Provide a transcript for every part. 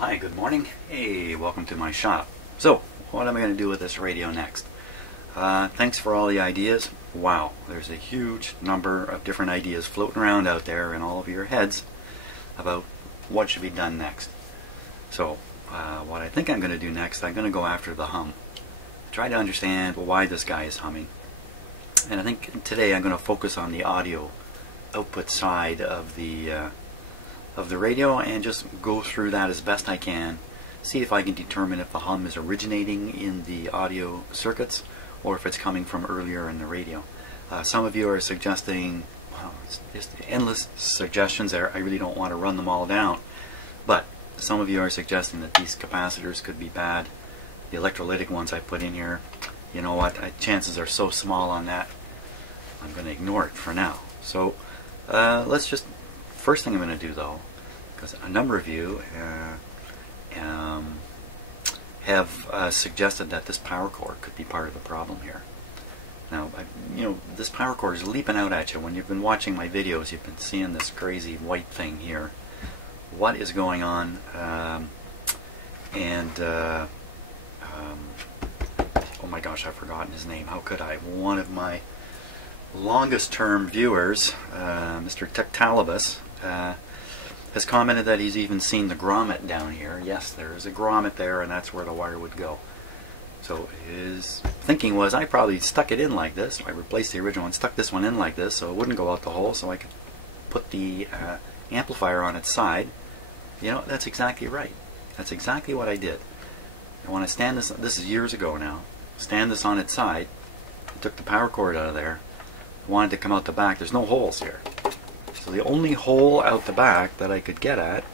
hi, good morning. Hey, welcome to my shop. So, what am I going to do with this radio next? Thanks for all the ideas. Wow, there's a huge number of different ideas floating around out there in all of your heads about what should be done next. So, what I think I'm going to do next, I'm going to go after the hum. Try to understand why this guy is humming. And I think today I'm going to focus on the audio output side of the radio and just go through that as best I can, see if I can determine if the hum is originating in the audio circuits or if it's coming from earlier in the radio. Some of you are suggesting, well, it's just endless suggestions there. I really don't want to run them all down, but some of you are suggesting that these capacitors could be bad. The electrolytic ones I put in here, you know what, chances are so small on that, I'm going to ignore it for now. So let's just, first thing I'm going to do though, because a number of you have suggested that this power cord could be part of the problem here. Now, this power cord is leaping out at you. When you've been watching my videos, you've been seeing this crazy white thing here. What is going on? Oh my gosh, I've forgotten his name. How could I? One of my longest term viewers, Mr. Tektalibus, has commented that he's even seen the grommet down here. Yes, there is a grommet there, and that's where the wire would go. So his thinking was, I probably stuck it in like this. I replaced the original and stuck this one in like this so it wouldn't go out the hole, so I could put the amplifier on its side. You know, that's exactly right. That's exactly what I did. I want to stand this is years ago now, stand this on its side. I took the power cord out of there. I wanted to come out the back. There's no holes here. So the only hole out the back that I could get at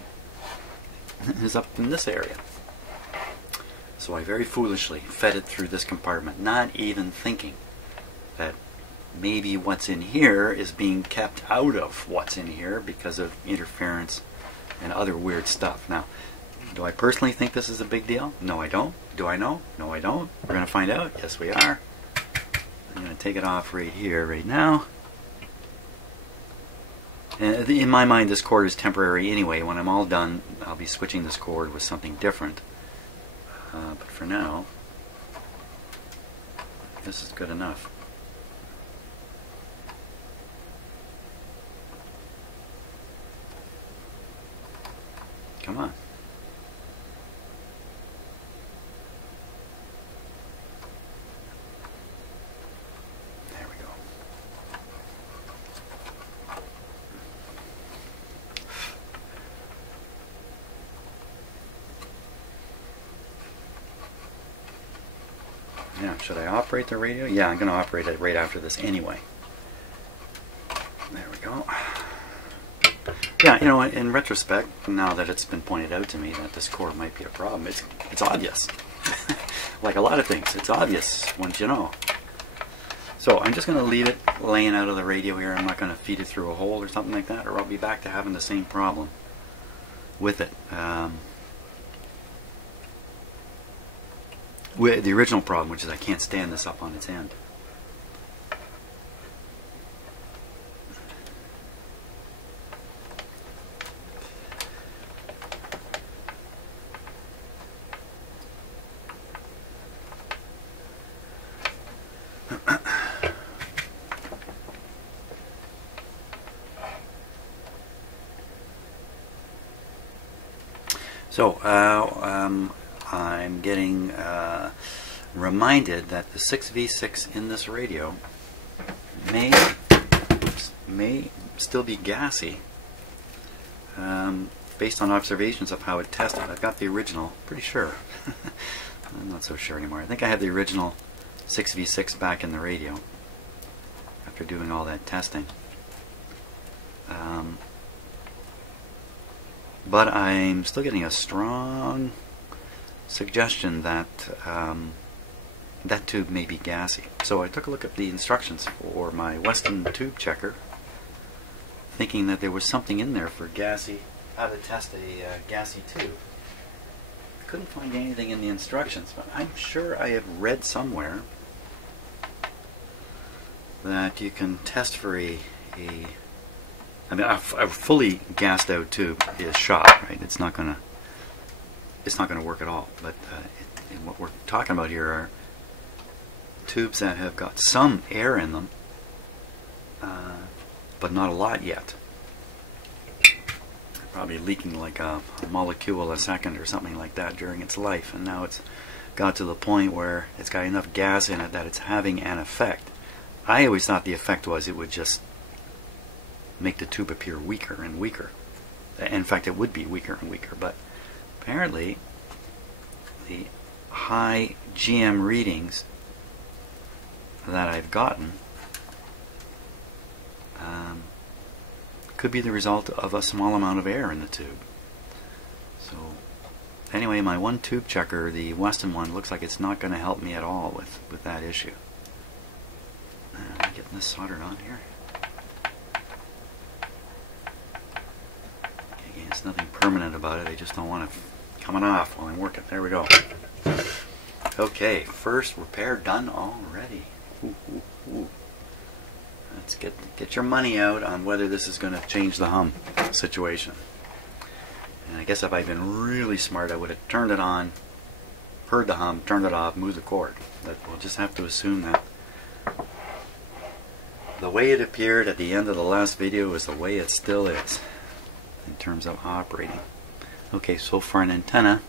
is up in this area. So I very foolishly fed it through this compartment, not even thinking that maybe what's in here is being kept out of what's in here because of interference and other weird stuff. Now, do I personally think this is a big deal? No, I don't. Do I know? No, I don't. We're going to find out. Yes, we are. I'm going to take it off right here, right now. And in my mind, this cord is temporary anyway. When I'm all done, I'll be switching this cord with something different. But for now, this is good enough. Come on. There we go. Now, should I operate the radio? Yeah, I'm going to operate it right after this anyway. There we go. Yeah, you know, in retrospect, now that it's been pointed out to me that this cord might be a problem, it's obvious. Like a lot of things, it's obvious once you know. So I'm just going to leave it laying out of the radio here. I'm not going to feed it through a hole or something like that, or I'll be back to having the same problem with it. With the original problem, which is I can't stand this up on its end. So I'm getting reminded that the 6V6 in this radio may still be gassy based on observations of how it tested. I've got the original, pretty sure. I'm not so sure anymore. I think I have the original 6V6 back in the radio after doing all that testing. But I'm still getting a strong suggestion that that tube may be gassy. So I took a look at the instructions for my Weston tube checker, thinking that there was something in there for gassy, how to test a gassy tube. I couldn't find anything in the instructions, but I'm sure I have read somewhere that you can test for a fully gassed out tube is shot, right? It's not going to it's not going to work at all. But what we're talking about here are tubes that have got some air in them, but not a lot yet. Probably leaking like a molecule a second or something like that during its life, and now it's got to the point where it's got enough gas in it that it's having an effect. I always thought the effect was it would just make the tube appear weaker and weaker. In fact, it would be weaker and weaker, but apparently the high GM readings that I've gotten could be the result of a small amount of air in the tube. So anyway, my one tube checker, the Weston one, looks like it's not going to help me at all with that issue. I'm getting this soldered on here. Again, it's nothing permanent about it. I just don't want it coming off while I'm working. There we go. Okay, first repair done already. Ooh, ooh, ooh. Let's get your money out on whether this is going to change the hum situation. And I guess if I'd been really smart, I would have turned it on, heard the hum, turned it off, moved the cord. But we'll just have to assume that the way it appeared at the end of the last video is the way it still is in terms of operating. Okay, so for an antenna,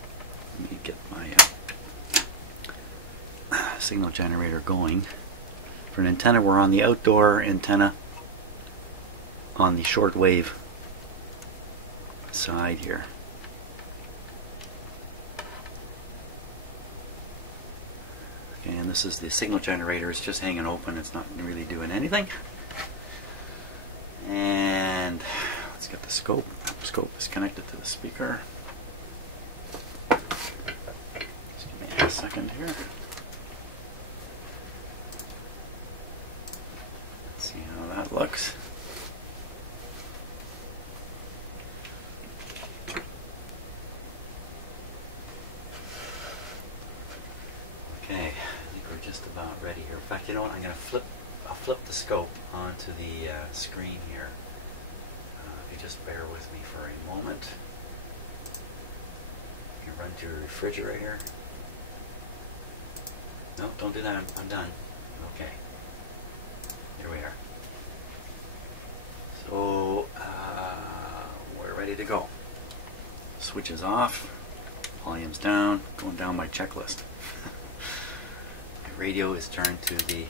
let me get my signal generator going. For an antenna, we're on the outdoor antenna on the shortwave side here. Okay, and this is the signal generator. It's just hanging open. It's not really doing anything. And let's get the scope. The scope is connected to the speaker. Just give me a second here. See how that looks. Okay, I think we're just about ready here. In fact, you know what? I'll flip the scope onto the screen here. If you just bear with me for a moment. You can run to your refrigerator. No, don't do that. I'm done. Okay. Here we are. So we're ready to go. Switch is off, volume's down, going down my checklist. My radio is turned to the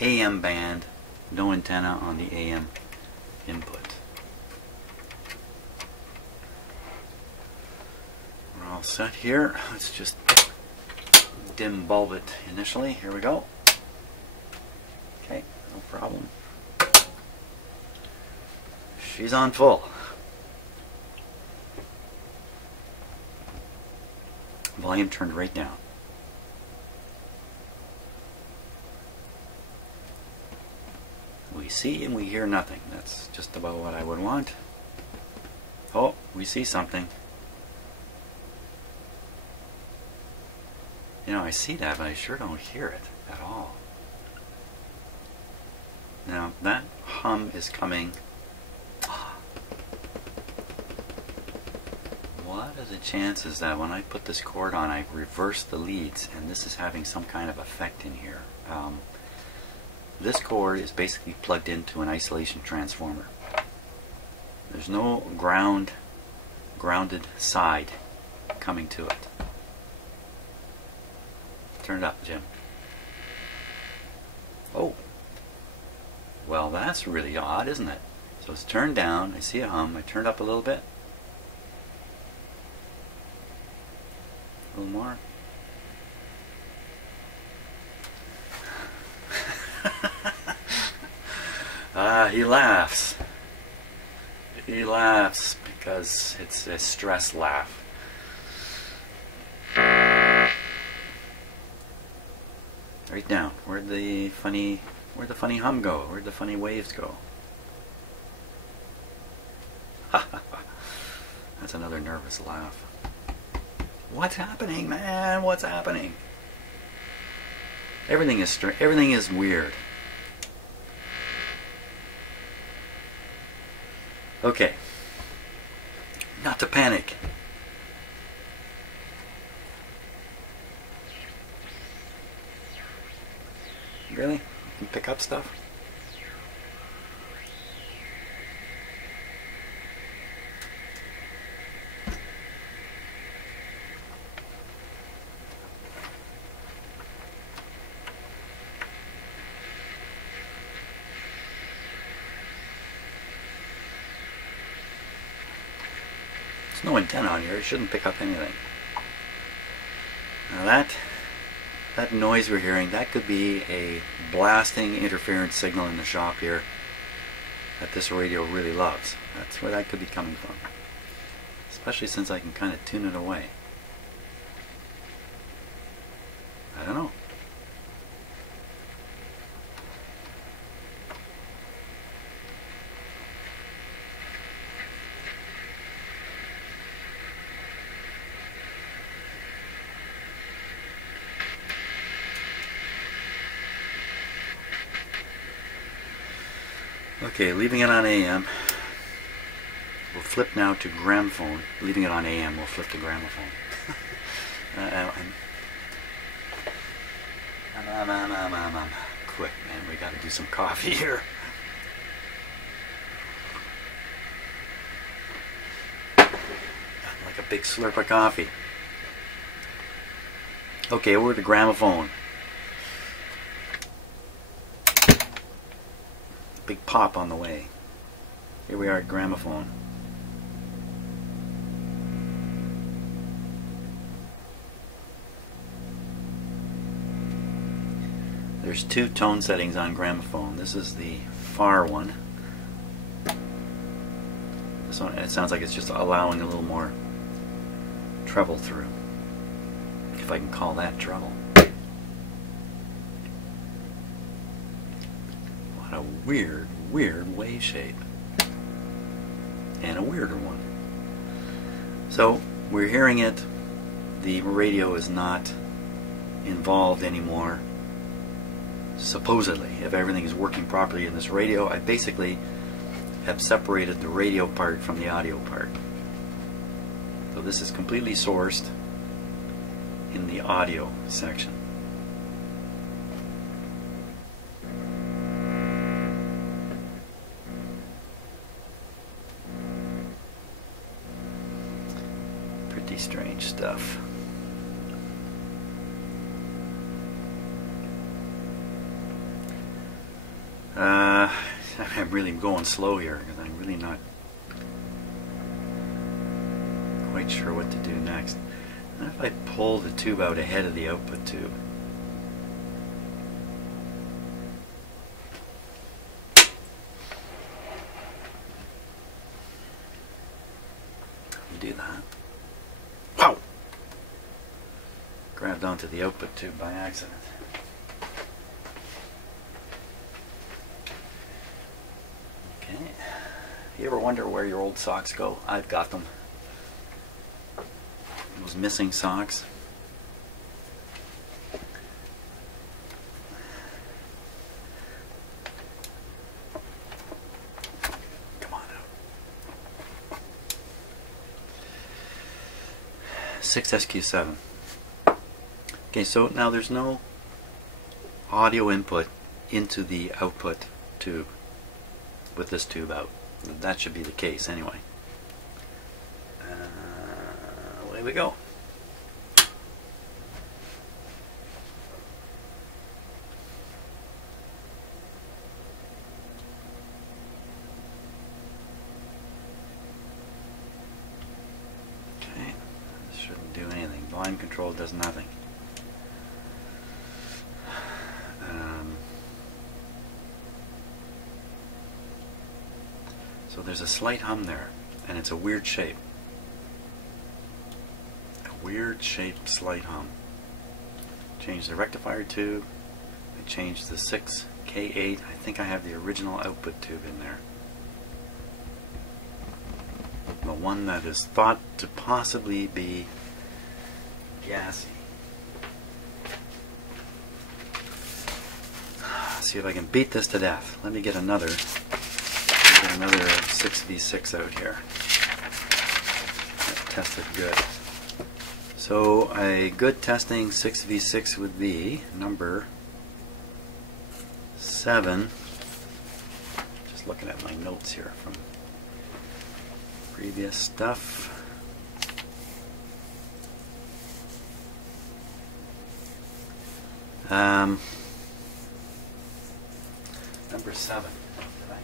AM band, no antenna on the AM input. We're all set here. Let's just dim bulb it initially. Here we go. Okay, no problem. She's on full. Volume turned right down. We see and we hear nothing. That's just about what I would want. Oh, we see something. You know, I see that, but I sure don't hear it at all. Now, that hum is coming. What are the chances that when I put this cord on, I reverse the leads and this is having some kind of effect in here? This cord is basically plugged into an isolation transformer. There's no grounded side coming to it. Turn it up, Jim. Oh. Well, that's really odd, isn't it? So it's turned down. I see a hum. I turned up a little bit. A little more. He laughs. He laughs because it's a stress laugh. Right down. Where'd the funny hum go? Where'd the funny waves go? That's another nervous laugh. What's happening, man? What's happening? Everything is weird. Okay. Not to panic. Really? You can pick up stuff? There's no antenna on here. It shouldn't pick up anything. Now that noise we're hearing, that could be a blasting interference signal in the shop here that this radio really loves. That's where that could be coming from. Especially since I can kind of tune it away. I don't know. Okay, leaving it on AM. We'll flip now to gramophone. Leaving it on AM, we'll flip to gramophone. Quick, man, we gotta do some coffee here. Like a big slurp of coffee. Okay, over to gramophone. Big pop on the way. Here we are at gramophone. There's two tone settings on gramophone. This is the far one. This one, it sounds like it's just allowing a little more treble through. If I can call that treble. What a weird wave shape. And a weirder one. So, we're hearing it. The radio is not involved anymore. Supposedly, if everything is working properly in this radio, I basically have separated the radio part from the audio part. So this is completely sourced in the audio section. Pretty strange stuff. I'm really going slow here because I'm really not quite sure what to do next. And if I pull the tube out ahead of the output tube. Do that. Wow! Grabbed onto the output tube by accident. Okay. You ever wonder where your old socks go? I've got them. Those missing socks. Come on out. 6SQ7. Okay, so now there's no audio input into the output tube with this tube out. That should be the case anyway. Away we go. Okay, this shouldn't do anything. Volume control does nothing. So there's a slight hum there, and it's a weird shape. A weird shaped slight hum. Change the rectifier tube. I changed the 6K8. I think I have the original output tube in there. The one that is thought to possibly be gassy. See if I can beat this to death. Let me get another 6V6 out here. That tested good. So a good testing 6V6 would be number 7. Just looking at my notes here from previous stuff. Number 7. Did I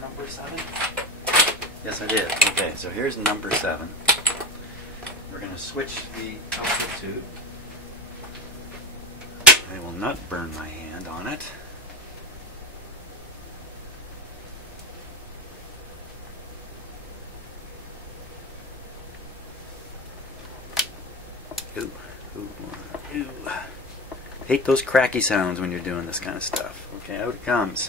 number 7? Yes, I did. Okay, so here's number 7. We're going to switch the output tube. I will not burn my hand on it. Ooh, ooh, ooh. Hate those cracky sounds when you're doing this kind of stuff. Okay, out it comes.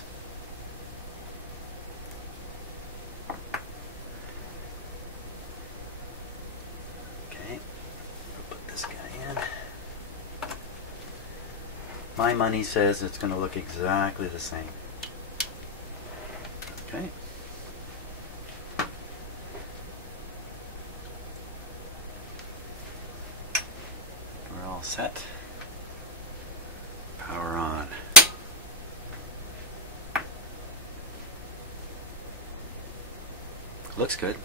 Okay, I'll put this guy in. My money says it's going to look exactly the same. Okay. We're all set. Power on. Looks good.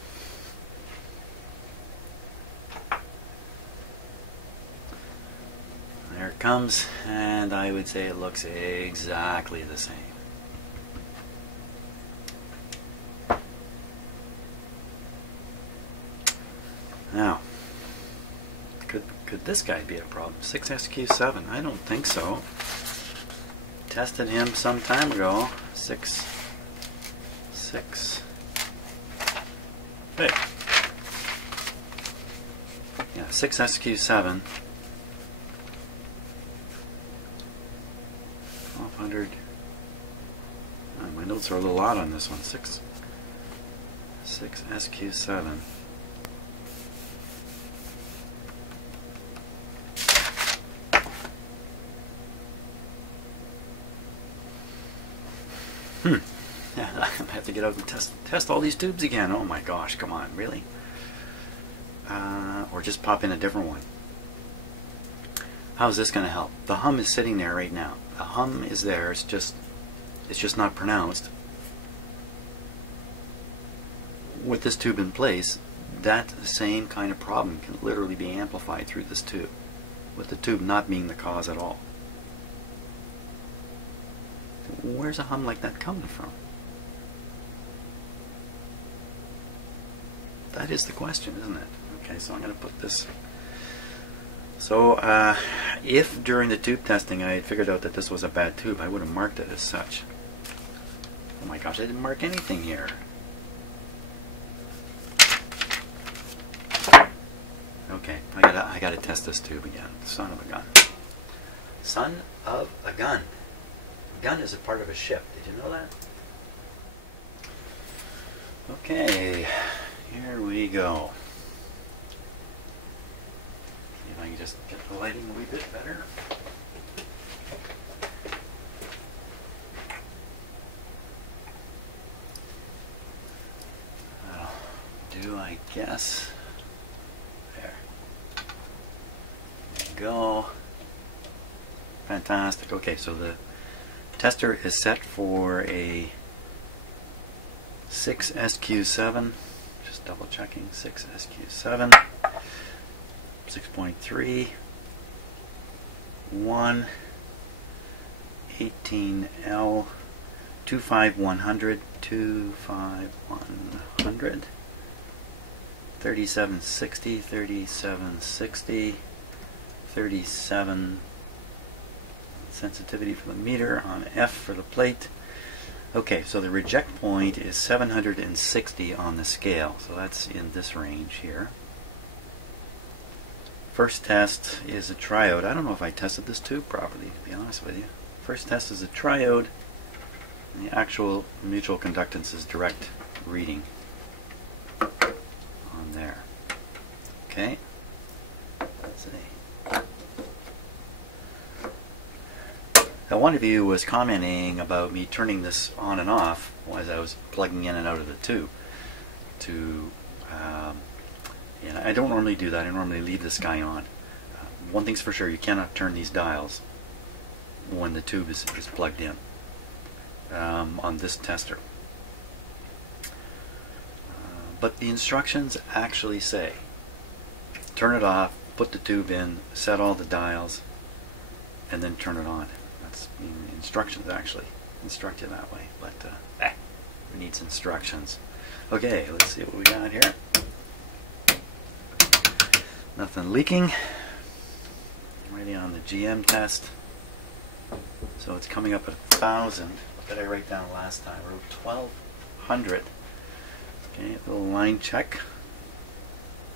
There it comes, and I would say it looks exactly the same. Now, could this guy be a problem? 6SQ7? I don't think so. Tested him some time ago. 6. Hey. Yeah, 6SQ7. 1200. My notes are a little odd on this one. 6SQ7. Yeah, I have to get out and test all these tubes again. Oh my gosh, come on, really? Or just pop in a different one. How's this going to help? The hum is sitting there right now. The hum is there. It's just not pronounced. With this tube in place, that same kind of problem can literally be amplified through this tube, with the tube not being the cause at all. Where's a hum like that coming from? That is the question, isn't it? Okay, so I'm going to put this. So, if during the tube testing I had figured out that this was a bad tube, I would have marked it as such. Oh my gosh, I didn't mark anything here. Okay, I gotta test this tube again. Son of a gun. Son of a gun. A gun is a part of a ship. Did you know that? Okay, here we go. See if I can just get the lighting a wee bit better. That'll do, I guess. There. There you go. Fantastic. Okay, so the tester is set for a 6SQ7. Just double checking. 6SQ7. 6.3. 1. 18L. 25100. 25100. 3760. 3760. 37. Sensitivity for the meter on F for the plate. Okay, so the reject point is 760 on the scale, so that's in this range here. First test is a triode. I don't know if I tested this tube properly, to be honest with you. First test is a triode, and the actual mutual conductance is direct reading on there. Okay, let's see. Now, one of you was commenting about me turning this on and off as I was plugging in and out of the tube. And I don't normally do that. I normally leave this guy on. One thing's for sure, you cannot turn these dials when the tube is plugged in. on this tester. But the instructions actually say turn it off, put the tube in, set all the dials, and then turn it on. That's the instructions actually instruct you that way, but it needs instructions. Okay, let's see what we got here. Nothing leaking. Ready on the GM test. So it's coming up at 1,000. What did I write down last time? I wrote 1,200. Okay, a little line check.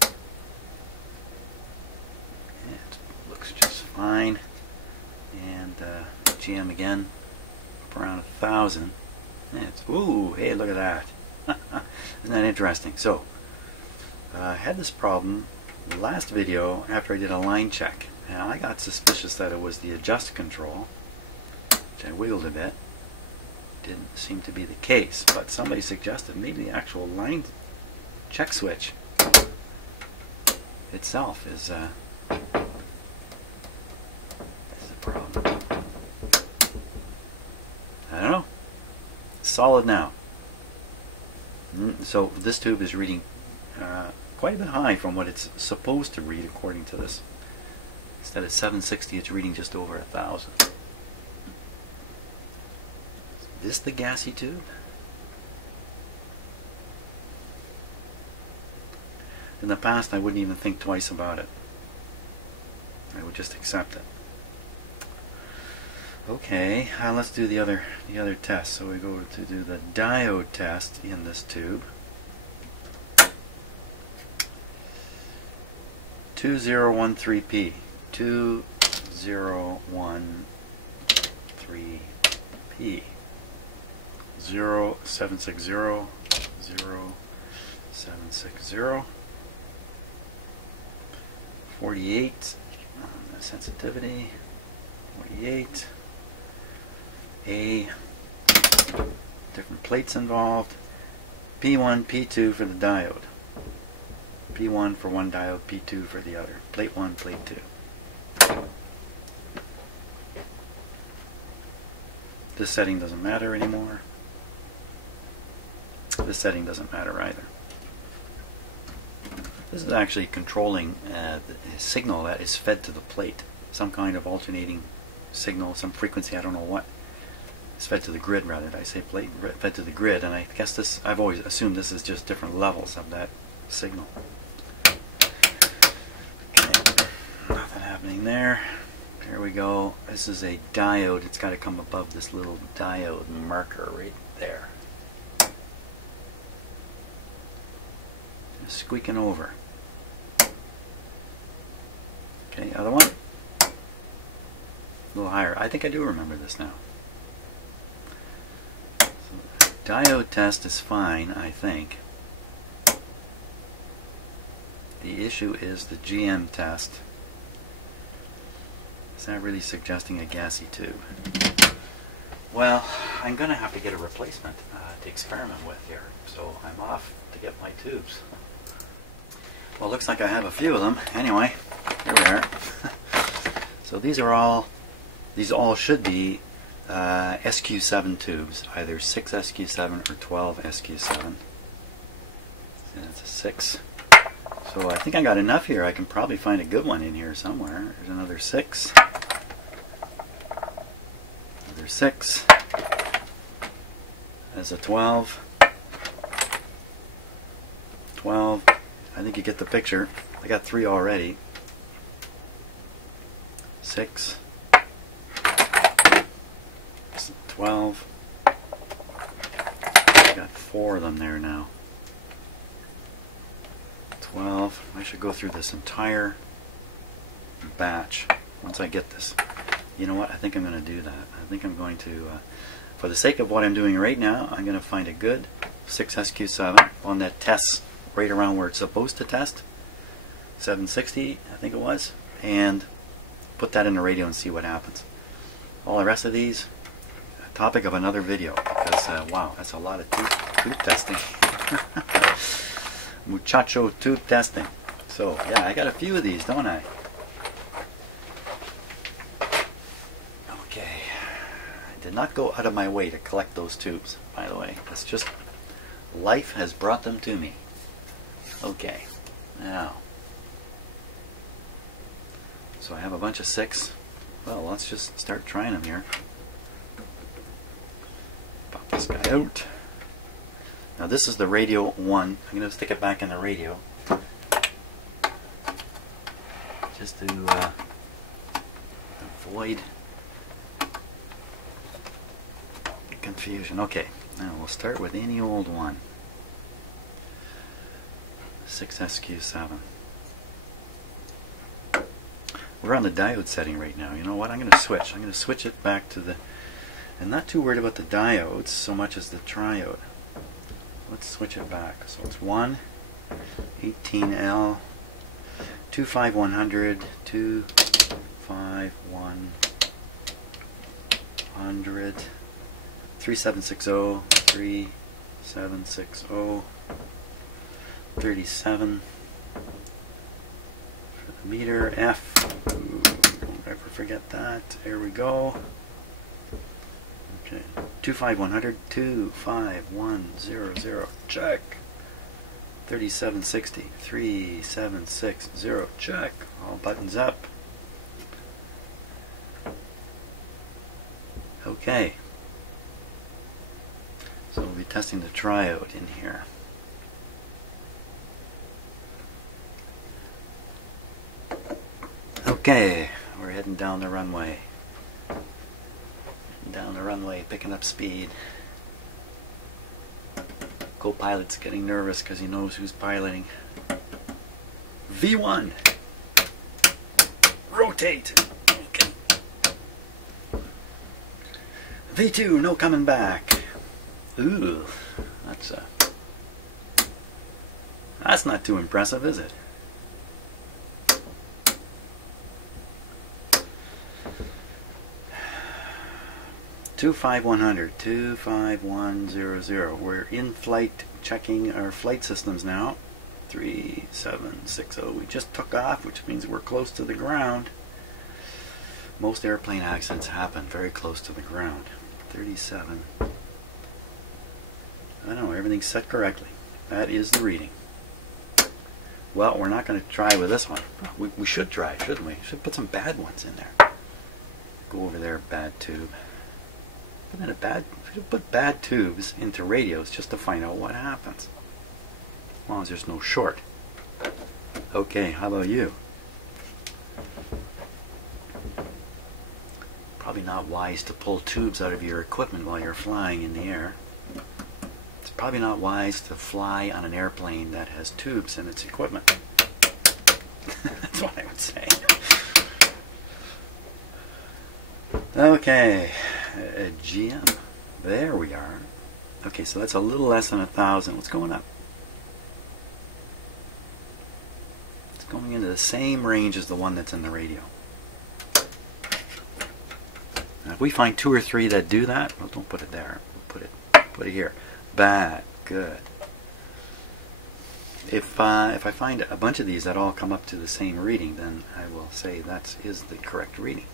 It looks just fine. And GM again, up around 1,000. It's, ooh, hey, look at that. Isn't that interesting? So, I had this problem last video after I did a line check. Now I got suspicious that it was the adjust control, which I wiggled a bit. Didn't seem to be the case, but somebody suggested maybe the actual line check switch itself is a problem. I don't know. It's solid now. So this tube is reading quite a bit high from what it's supposed to read according to this. Instead of 760, it's reading just over 1,000. Is this the gassy tube? In the past, I wouldn't even think twice about it. I would just accept it. Okay, let's do the other test. So we go to do the diode test in this tube. 2013P. 2013P. 0760 0760. 48 sensitivity. 48. A different plates involved. P1, P2 for the diode. P1 for one diode, P2 for the other. Plate 1, plate 2. This setting doesn't matter anymore. This setting doesn't matter either. This is actually controlling the signal that is fed to the plate. Some kind of alternating signal, some frequency, I don't know what. It's fed to the grid, rather. Did I say plate? Fed to the grid, and I guess this, I've always assumed this is just different levels of that signal. Okay, nothing happening there. Here we go. This is a diode. It's got to come above this little diode marker right there. Just squeaking over. Okay, other one. A little higher. I think I do remember this now. So the diode test is fine, I think. The issue is the GM test. It's not really suggesting a gassy tube. Well, I'm going to have to get a replacement to experiment with here. So I'm off to get my tubes. Well, it looks like I have a few of them. Anyway, here we are. So these all should be SQ7 tubes, either 6 SQ7 or 12 SQ7. And it's a 6. So I think I got enough here. I can probably find a good one in here somewhere. There's another 6. Another 6. There's a 12. 12. I think you get the picture. I got 3 already. 6. 12. I got 4 of them there now. 12. I should go through this entire batch once I get this. You know what? I think I'm going to do that. I think I'm going to, for the sake of what I'm doing right now, I'm going to find a good 6SQ7, one that tests right around where it's supposed to test, 760 I think it was, and put that in the radio and see what happens. All the rest of these, topic of another video, because wow, that's a lot of tube testing. Muchacho tube testing. So yeah, I got a few of these, don't I? Okay, did not go out of my way to collect those tubes, by the way. That's just, life has brought them to me. Okay, now, so I have a bunch of 6. Well, let's just start trying them here. Pop this guy out. Now this is the radio 1. I'm going to stick it back in the radio. Just to avoid confusion. Okay, now we'll start with any old one. 6SQ7. We're on the diode setting right now. You know what? I'm going to switch. I'm going to switch it back to the... I'm not too worried about the diodes so much as the triode. Let's switch it back. So it's 1, 18L, 25100, 25100, 3760, 3760, 37 for the meter, F, ooh, don't ever forget that, there we go. Okay, 25100, 25100, check. 3760, 3760, check. All buttons up. Okay. So we'll be testing the triode in here. Okay, we're heading down the runway. Down the runway, picking up speed. Co-pilot's getting nervous because he knows who's piloting. V1. Rotate. Okay. V2, no coming back. Ooh, that's not too impressive, is it? Two 25100. We're in flight, checking our flight systems now. 3760. We just took off, which means we're close to the ground. Most airplane accidents happen very close to the ground. 37. I know, everything's set correctly. That is the reading. Well, we're not going to try with this one. We should try, shouldn't we? Should put some bad ones in there. Go over there, bad tube. We should put bad tubes into radios just to find out what happens. As long as there's no short. Okay, how about you? Probably not wise to pull tubes out of your equipment while you're flying in the air. It's probably not wise to fly on an airplane that has tubes in its equipment. That's what I would say. Okay, GM. There we are. Okay, so that's a little less than 1,000. What's going up? It's going into the same range as the one that's in the radio. Now, if we find 2 or 3 that do that, well, don't put it there. Put it here. Bad. Good. If I find a bunch of these that all come up to the same reading, then I will say that is the correct reading.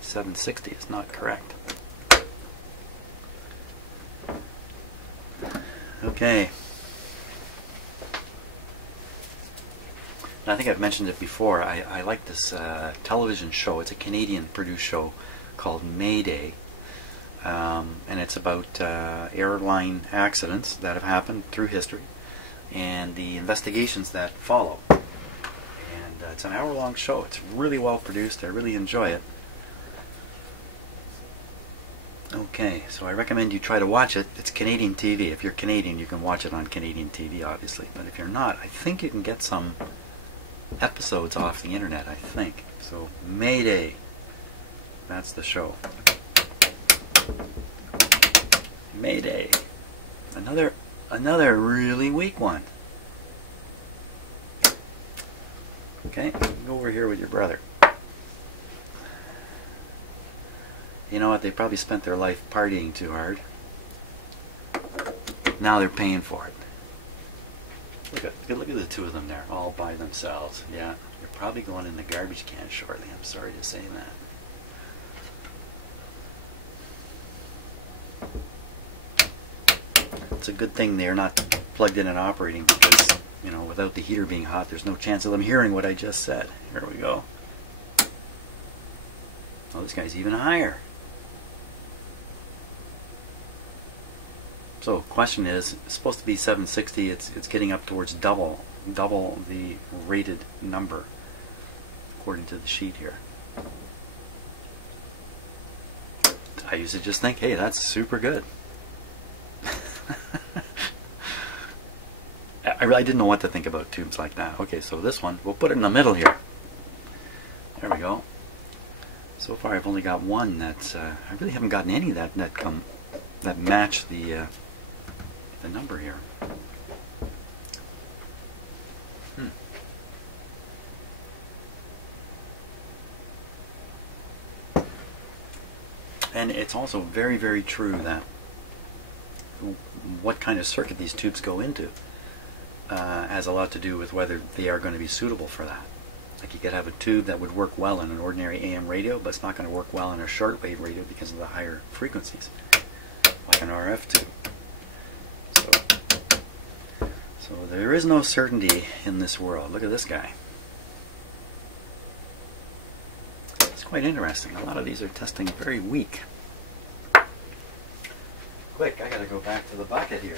760 is not correct. Okay. I think I've mentioned it before. I like this television show. It's a Canadian produced show called Mayday. And it's about airline accidents that have happened through history and the investigations that follow. And it's an hour-long show. It's really well produced. I really enjoy it. Okay, so I recommend you try to watch it. It's Canadian TV. If you're Canadian, you can watch it on Canadian TV, obviously. But if you're not, I think you can get some episodes off the internet, I think. So, Mayday. That's the show. Mayday. Another really weak one. Okay, go over here with your brother. You know what? They probably spent their life partying too hard. Now they're paying for it. Look at the two of them there, all by themselves. Yeah, they're probably going in the garbage can shortly. I'm sorry to say that. It's a good thing they're not plugged in and operating, because, you know, without the heater being hot, there's no chance of them hearing what I just said. Here we go. Oh, this guy's even higher. So, question is, it's supposed to be 760. It's getting up towards double the rated number, according to the sheet here. I used to just think, hey, that's super good. I really didn't know what to think about tubes like that. Okay, so this one, we'll put it in the middle here. There we go. So far, I've only got one that's. I really haven't gotten any that match the number here. And it's also very, very true that what kind of circuit these tubes go into has a lot to do with whether they are going to be suitable for that. Like, you could have a tube that would work well in an ordinary AM radio, but it's not going to work well in a shortwave radio because of the higher frequencies, like an RF tube. So there is no certainty in this world. Look at this guy. It's quite interesting. A lot of these are testing very weak. Quick, I gotta go back to the bucket here.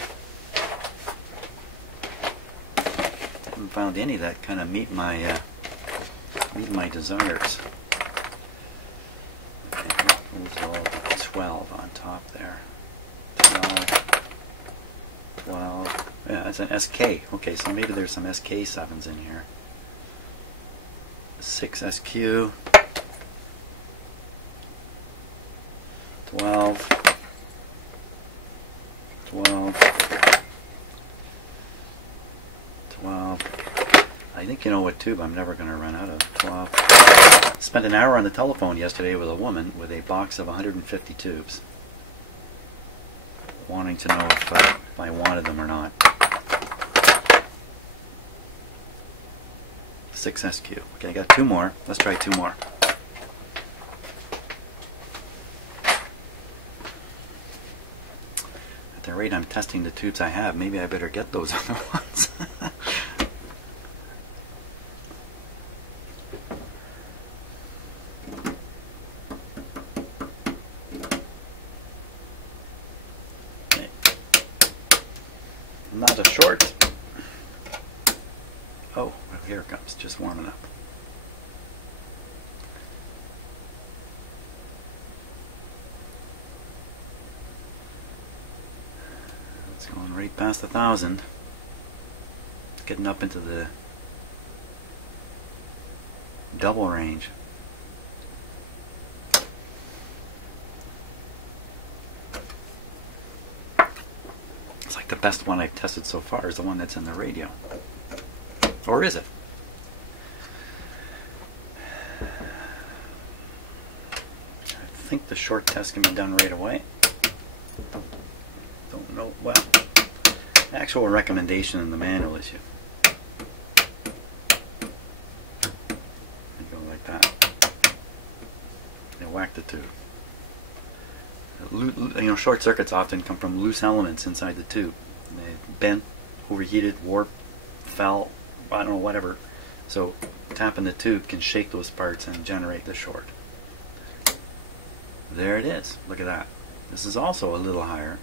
Haven't found any that kind of meet my desires. Okay, resoled 12 on top there. 12. Yeah, it's an SK. Okay, so maybe there's some SK7s in here. 6 SQ. 12. 12. 12. I think you know what tube I'm never going to run out of. 12. Spent an hour on the telephone yesterday with a woman with a box of 150 tubes, wanting to know if I wanted them or not. 6 SQ. Okay, I got 2 more. Let's try 2 more. At the rate I'm testing the tubes I have, maybe I better get those other ones. Okay. Not a short. Oh, here it comes, just warming up. It's going right past 1,000. It's getting up into the double range. It's like the best one I've tested so far is the one that's in the radio. Or is it? I think the short test can be done right away. Don't know. Well, actual recommendation in the manual issue. You go like that. You whack the tube. You know, short circuits often come from loose elements inside the tube. They bent, overheated, warped, fell. I don't know, whatever. So tapping the tube can shake those parts and generate the short. There it is. Look at that. This is also a little higher.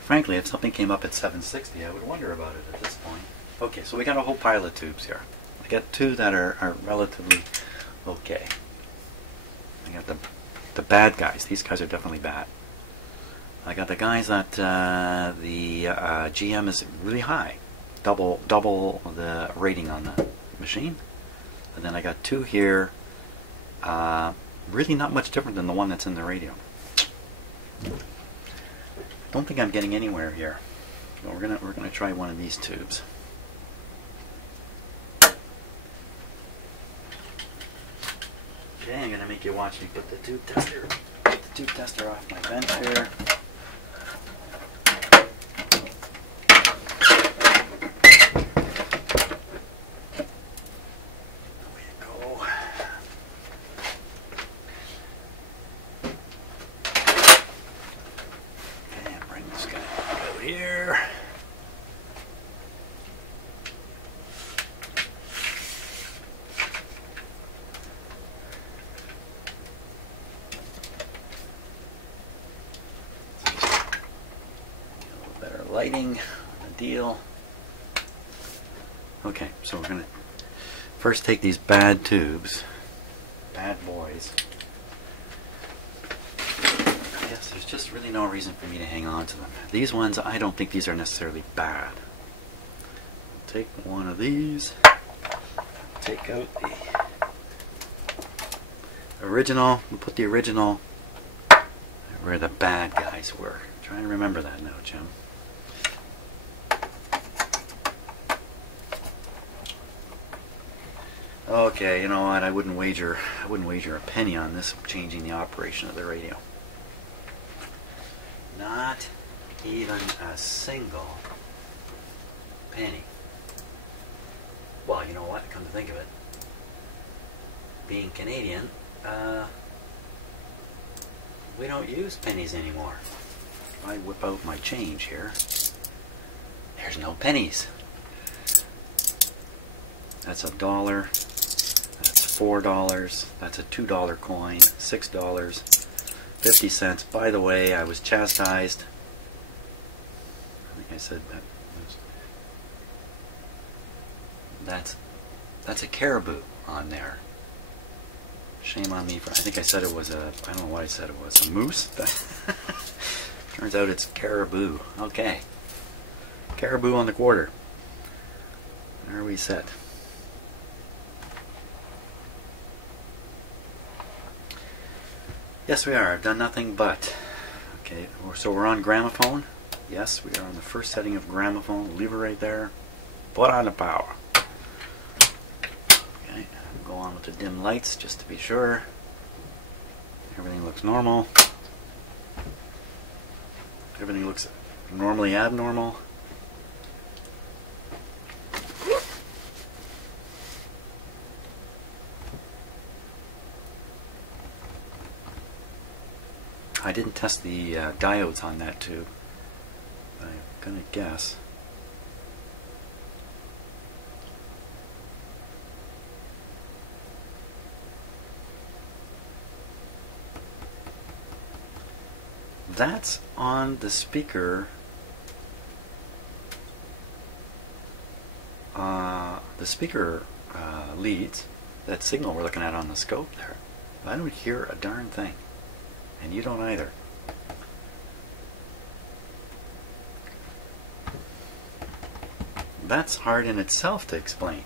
Frankly, if something came up at 760, I would wonder about it at this point. Okay, so we got a whole pile of tubes here. I got 2 that are relatively okay. I got the bad guys. These guys are definitely bad. I got the guys that the GM is really high, double the rating on the machine. And then I got 2 here, really not much different than the one that's in the radio. Don't think I'm getting anywhere here. So we're gonna try one of these tubes. Okay, I'm gonna make you watch me put the tube tester off my bench here. here. Lighting on the deal. Okay, so we're going to first take these bad tubes, bad boys. I guess there's just really no reason for me to hang on to them. These ones, I don't think these are necessarily bad. I'll take one of these, take out the original, we'll put the original where the bad guys were. Try and remember that now, Jim. Okay, you know what? I wouldn't wager a penny on this changing the operation of the radio. Not even a single penny. Well, you know what? Come to think of it, being Canadian, we don't use pennies anymore. If I whip out my change here, there's no pennies. That's $1. That's $4. That's a $2 coin. $6. 50 cents. By the way, I was chastised. I think I said that. That's a caribou on there. Shame on me for. I think I said it was a. I don't know what I said it was. A moose. Turns out it's caribou. Okay. Caribou on the quarter. There we set. Yes, we are. I've done nothing but. Okay, so we're on gramophone. Yes, we are on the first setting of gramophone. Leave it right there. Put on the power. Okay, go on with the dim lights just to be sure. Everything looks normal. Everything looks normally abnormal. I didn't test the diodes on that tube. I'm gonna guess. That's on the speaker. The speaker leads, that signal we're looking at on the scope there. I don't hear a darn thing. And you don't either. That's hard in itself to explain.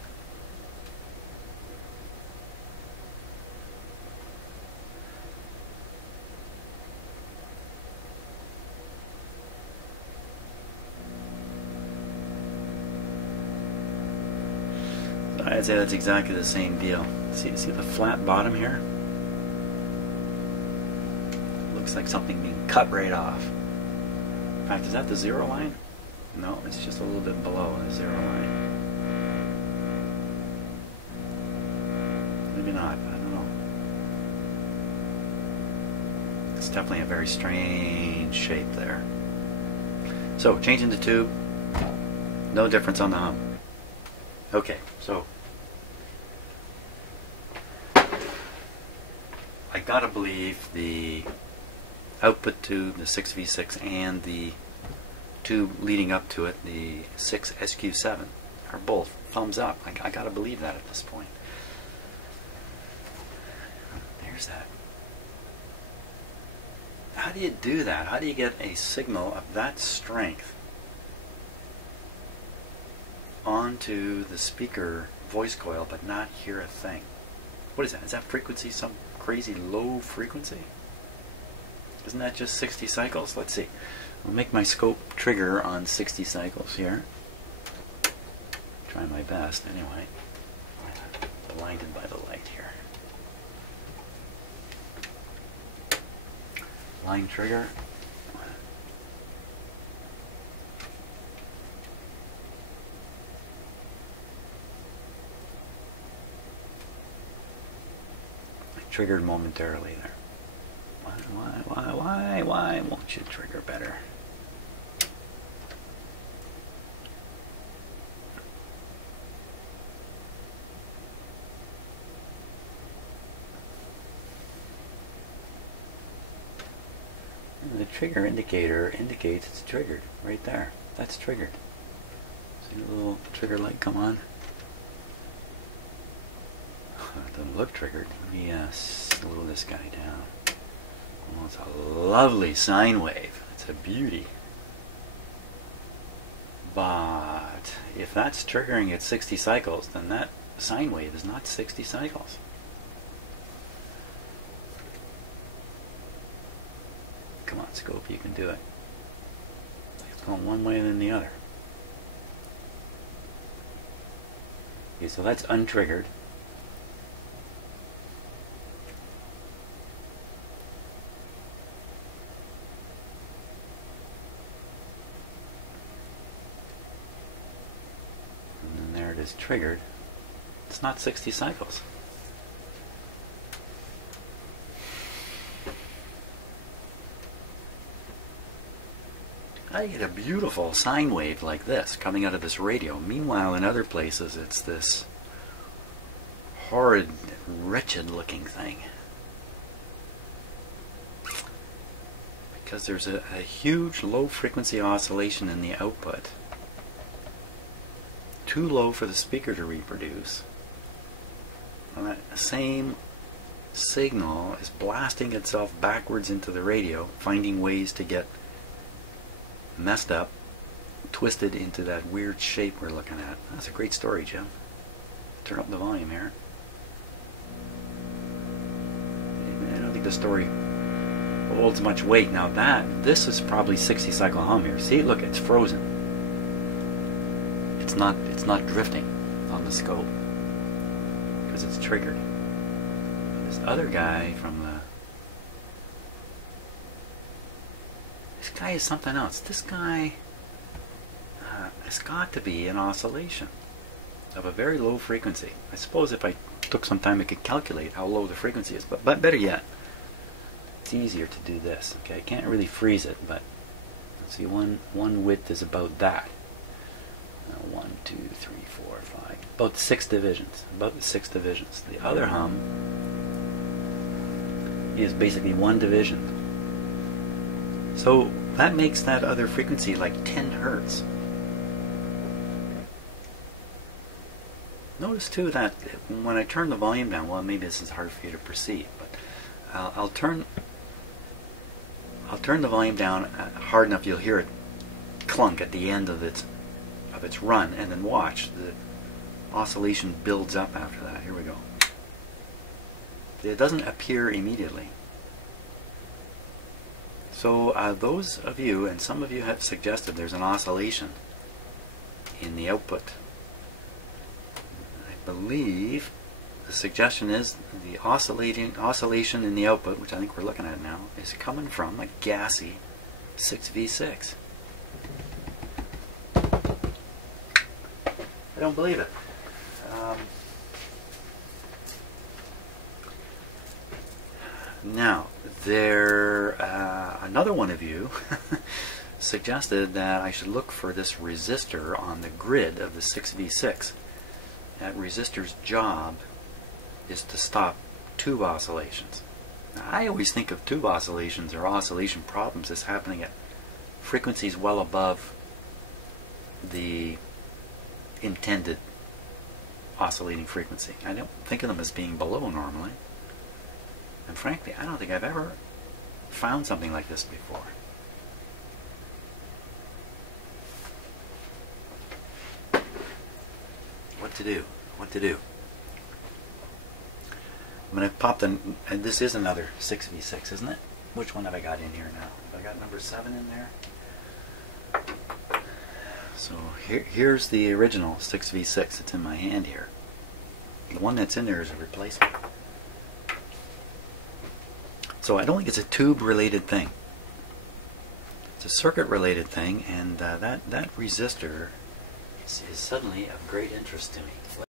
I'd say that's exactly the same deal. See the flat bottom here? Looks like something being cut right off. In fact, is that the zero line? No, it's just a little bit below the zero line. Maybe not, I don't know. It's definitely a very strange shape there. So, changing the tube, no difference on the hum. Okay, so I gotta believe the output tube, the 6V6, and the tube leading up to it, the 6SQ7, are both thumbs up. I gotta believe that at this point. There's that. How do you do that? How do you get a signal of that strength onto the speaker voice coil but not hear a thing? What is that? Is that frequency some crazy low frequency? Isn't that just 60 cycles? Let's see. I'll make my scope trigger on 60 cycles here. Try my best anyway. Blinded by the light here. Line trigger. Triggered momentarily there. Why won't you trigger better? trigger indicator indicates it's triggered right there. That's triggered. See the little trigger light come on? It doesn't look triggered. Let me slow this guy down. Oh, it's a lovely sine wave. It's a beauty. But if that's triggering at 60 cycles, then that sine wave is not 60 cycles. Come on, scope, you can do it. It's going one way than the other. Okay, so that's untriggered. And then there it is triggered. It's not 60 cycles. I get a beautiful sine wave like this coming out of this radio. Meanwhile, in other places, it's this horrid, wretched looking thing. Because there's a huge low frequency oscillation in the output. Too low for the speaker to reproduce. And that same signal is blasting itself backwards into the radio, finding ways to get messed up, twisted into that weird shape we're looking at. That's a great story, Jim. Turn up the volume here. I don't think the story holds much weight. Now this is probably 60 cycle hum here. See, look, it's frozen. It's not drifting on the scope because it's triggered. This other guy from the This guy is something else. This guy has got to be an oscillation of a very low frequency. I suppose if I took some time I could calculate how low the frequency is, but better yet, it's easier to do this. Okay, I can't really freeze it, but let's see, one width is about that. 1, 2, 3, 4, 5. About 6 divisions. About the 6 divisions. The other hum is basically 1 division. So that makes that other frequency like 10 hertz. Notice too that when I turn the volume down, well, maybe this is hard for you to perceive, but I'll turn the volume down hard enough you'll hear it clunk at the end of its run, and then watch the oscillation builds up after that. Here we go. It doesn't appear immediately. So those of you, and some of you have suggested there's an oscillation in the output. I believe the suggestion is the oscillation in the output, which I think we're looking at now, is coming from a gassy 6V6. I don't believe it. Now, another one of you suggested that I should look for this resistor on the grid of the 6V6. That resistor's job is to stop tube oscillations. Now, I always think of tube oscillations or oscillation problems as happening at frequencies well above the intended oscillating frequency. I don't think of them as being below normally. And frankly, I don't think I've ever found something like this before. What to do? What to do? I'm going to pop the... And this is another 6V6, isn't it? Which one have I got in here now? Have I got number 7 in there? So here's the original 6V6. It's in my hand here. The one that's in there is a replacement. So I don't think it's a tube-related thing. It's a circuit-related thing, and that resistor is suddenly of great interest to me.